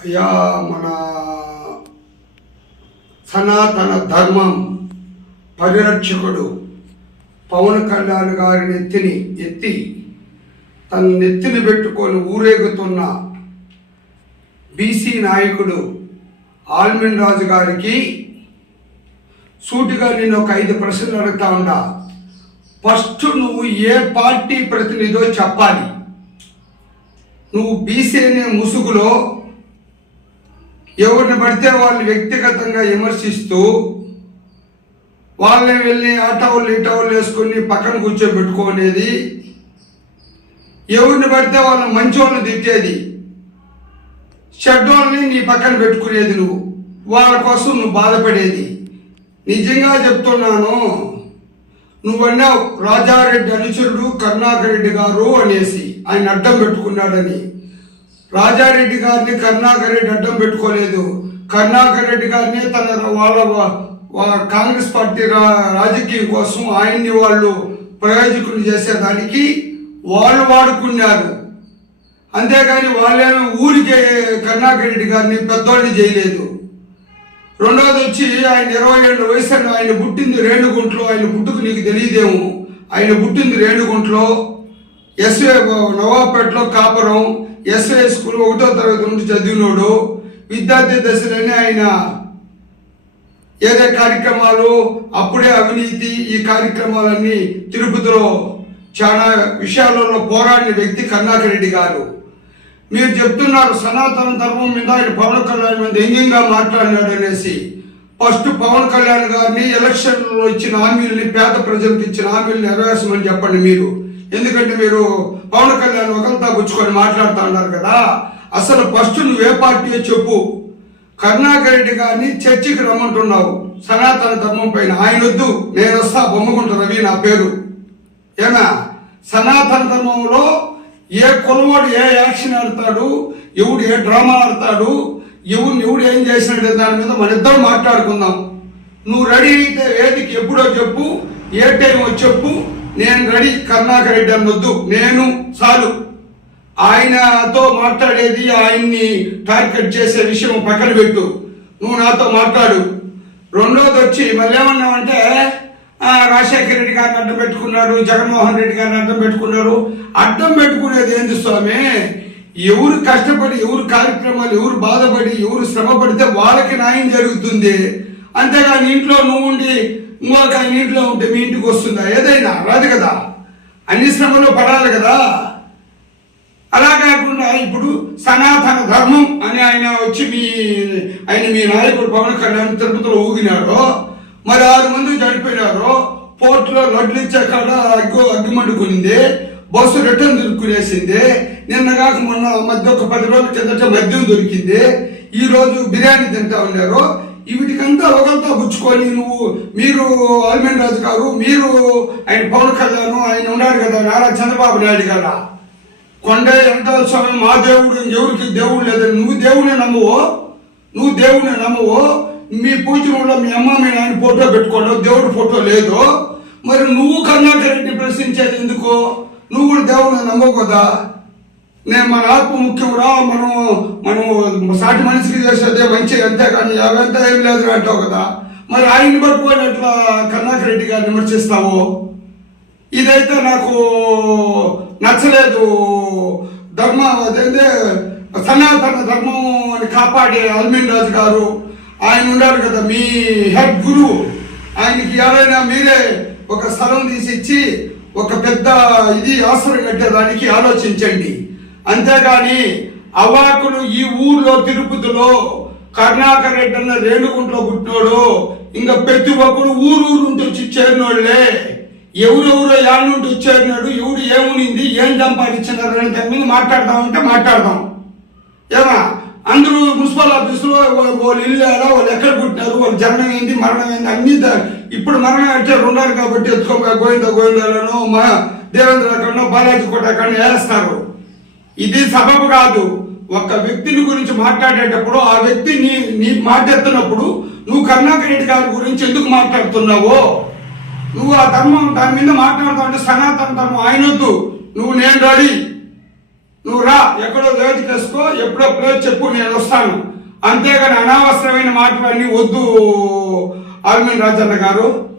అయ్యా మన సనాతన ధర్మం పరిరక్షకుడు పవన్ కళ్యాణ్ గారిని ఎత్తిని ఎత్తి తన నెత్తిని పెట్టుకొని ఊరేగుతున్న బీసీ నాయకుడు ఆల్మిన్ రాజు గారికి సూటిగా నేను ఒక ఐదు ప్రశ్నలు అడుగుతా ఉండా ఫస్ట్ నువ్వు ఏ పార్టీ ప్రతినిధో చెప్పాలి. నువ్వు బీసీ అనే ముసుగులో ఎవరిని పడితే వాళ్ళని వ్యక్తిగతంగా విమర్శిస్తూ వాళ్ళని వెళ్ళి ఆ టవల్ వేసుకొని పక్కన కూర్చోబెట్టుకోనేది. ఎవరిని పడితే వాళ్ళు మంచోళ్ళని తిట్టేది. షడ్డోళ్ళని నీ పక్కన పెట్టుకునేది నువ్వు. వాళ్ళ కోసం నువ్వు బాధపడేది. నిజంగా చెప్తున్నాను నువ్వన్నావు రాజారెడ్డి అనుచరుడు కరుణాకర్ రెడ్డి గారు అనేసి ఆయన అడ్డం పెట్టుకున్నాడని. రాజారెడ్డి గారిని కరుణాకర్ రెడ్డి అడ్డం పెట్టుకోలేదు. కరుణాకర్ రెడ్డి గారిని తన వాళ్ళ కాంగ్రెస్ పార్టీ రా- రాజకీయం కోసం ఆయన్ని వాళ్ళు ప్రయోజకులు చేసేదానికి వాళ్ళు వాడుకున్నారు. అంతేకాని వాళ్ళేమో ఊరికే కరుణాకర్ రెడ్డి గారిని పెద్దోళ్ళు చేయలేదు. రెండోది వచ్చి ఆయన ఇరవై ఏళ్ళ వయసు ఆయన పుట్టింది రేణుగుంట్లో ఆయన పుట్టుకు నీకు తెలియదేమో. ఆయన పుట్టింది రేణుగుంట్లో. ఎస్వే నవాపేటలో కాపురం ఎస్వే స్కూల్ ఒకటో తరగతి నుండి చదివినోడు. విద్యార్థి దశలోనే ఆయన ఏదే కార్యక్రమాలు అప్పుడే అవినీతి ఈ కార్యక్రమాలన్నీ తిరుపతిలో చాలా విషయాలలో పోరాడిన వ్యక్తి కరుణాకర్ రెడ్డి గారు. మీరు చెప్తున్నారు సనాతన ధర్మం మీద ఆయన పవన్ కళ్యాణ్ మీద వ్యంగ్యంగా మాట్లాడినాడు అనేసి. ఫస్ట్ పవన్ కళ్యాణ్ గారిని ఎలక్షన్లో ఇచ్చిన హామీలని పేద ప్రజలకు ఇచ్చిన హామీలు నెరవేర్చమని చెప్పండి మీరు. ఎందుకంటే మీరు పవన్ కళ్యాణ్ ఒకరితో గుచ్చుకొని మాట్లాడుతూ ఉన్నారు కదా. అసలు ఫస్ట్ నువ్వే పార్టీ చెప్పు. కరుణాకర్ రెడ్డి గారిని చర్చికి రమ్మంటున్నావు. సనాతన ధర్మం పైన ఆయన వద్దు నేను వస్తా బొమ్మకుంట రవి నా పేరు. ఏనా సనాతన ధర్మంలో ఏ కులవాడు ఏ యాక్షన్ ఆడతాడు ఎవడు ఏ డ్రామా ఆడతాడు ఎవడు ఎవడు ఏం చేసినట్టు దాని మీద మన ఇద్దరం మాట్లాడుకుందాం. నువ్వు రెడీ అయితే వేదిక ఎప్పుడో చెప్పు ఏ టైం చెప్పు నేను రెడీ కరుణాకర్ రెడ్డి అనొద్దు నేను చాలు. ఆయనతో మాట్లాడేది ఆయన్ని టార్గెట్ చేసే విషయం పక్కన పెట్టు. నువ్వు నాతో మాట్లాడు. రెండోది వచ్చి మళ్ళీ ఏమన్నామంటే రాజశేఖర రెడ్డి గారిని అడ్డం పెట్టుకున్నాడు జగన్మోహన్ రెడ్డి గారిని అడ్డం పెట్టుకున్నారు. అడ్డం పెట్టుకునేది ఏంది స్వామి? ఎవరు కష్టపడి ఎవరు కార్యక్రమాలు ఎవరు బాధపడి ఎవరు శ్రమ పడితే వాళ్ళకి న్యాయం జరుగుతుంది. అంతేగాని ఇంట్లో నువ్వు ఉండి ఇంకొక ఆయన ఇంట్లో ఉంటే మీ ఇంటికి వస్తుందా? ఏదైనా రాదు కదా. అన్ని శ్రమలో పడాలి కదా. అలా కాకుండా ఇప్పుడు సనాతన ధర్మం అని ఆయన వచ్చి మీ ఆయన మీ నాయకుడు పవన్ కళ్యాణ్ తిరుపతిలో ఊగినాడు మరి ఆరు మంది చనిపోయినారు పోర్టులో లడ్లు ఇచ్చే కాడ అగ్గు అగ్గిమండుకునింది బస్సు రిటర్న్ దొరుకునేసింది నిన్న కాక మొన్న మధ్య ఒక పది రోజుల కిందట మద్యం దొరికింది ఈ రోజు బిర్యానీ తింటా ఉన్నారు వీటికంతా ఒకరితో గుచ్చుకొని నువ్వు మీరు అల్మేన్ రాజు గారు మీరు ఆయన పవన్ కళ్యాణ్ ఆయన ఉన్నారు కదా నారా చంద్రబాబు నాయుడు గారా కొండ వెంకటేశ్వర స్వామి మా దేవుడు ఎవరికి దేవుడు లేదని నువ్వు దేవుని నమ్మవు? నువ్వు దేవుని నమ్మవు? మీ పూజలో మీ అమ్మ మీ నాయన ఫోటో పెట్టుకోవడం దేవుడి ఫోటో లేదు? మరి నువ్వు కర్ణాకర్ ప్రశ్నించేది ఎందుకు? నువ్వు కూడా దేవుని నమ్మవు కదా? నేను మన ఆత్మ ముఖ్యంరా మనం మనం సాటి మనిషికి చేసేదే మంచి అంతేకాని అవంతా ఏం లేదు అంటావు కదా. మరి ఆయన్ని పట్టుకొని ఎట్లా కర్ణాకర్ రెడ్డి గారిని విమర్శిస్తావు ఇదైతే నాకు నచ్చలేదు. ధర్మం అదేంటే సనాతన ధర్మం అని కాపాడే అల్మిన్ రాజు గారు ఆయన ఉన్నారు కదా మీ హెడ్ గురువు. ఆయనకి ఎవరైనా మీరే ఒక స్థలం తీసి ఇచ్చి ఒక పెద్ద ఇది ఆశ్రయం కట్టేదానికి ఆలోచించండి. అంతేగాని అవాకులు ఈ ఊర్లో తిరుపతిలో కర్ణాకర్ రెడ్డి అన్న రేణుగుంట్లో పుట్టినోడు ఇంకా ప్రతి ఒక్కడు ఊరు ఊరు ఉంటూ వచ్చి చేరినోళ్ళే. ఎవరెవరో యాడ్ నుండి వచ్చేరినాడు ఎవడు ఏమునింది ఏం సంపాదించినారు అనే దాని మాట్లాడదాం అంటే మాట్లాడదాం. ఏమా? అందరూ మున్సిపల్ ఆఫీసులో వాళ్ళు ఇల్లు ఎలా వాళ్ళు ఎక్కడ పుట్టినారు వాళ్ళు జననం ఏంది మరణం ఏంది అన్ని ఇప్పుడు మరణం అంటే ఉన్నారు కాబట్టి ఎత్తుకోక గోవింద గోవిందాలను మా దేవేంద్ర కన్నా బాలాజీ కోట కన్నా వేస్తారు ఇది సబబు కాదు. ఒక వ్యక్తిని గురించి మాట్లాడేటప్పుడు ఆ వ్యక్తి నీ నీ మాట్లాడుతున్నప్పుడు నువ్వు కరుణాకర్ రెడ్డి గారి గురించి ఎందుకు మాట్లాడుతున్నావో? నువ్వు ఆ ధర్మం దాని మీద మాట్లాడుతావు అంటే సనాతన ధర్మం ఆయనొద్దు. నువ్వు నేను రెడీ. నువ్వు రా ఎక్కడో లేదు చేసుకో ఎప్పుడెప్పుడో చెప్పు నేను వస్తాను. అంతేగాని అనవసరమైన మాటలన్నీ వద్దు ఆల్మీన్ రాజన్న గారు.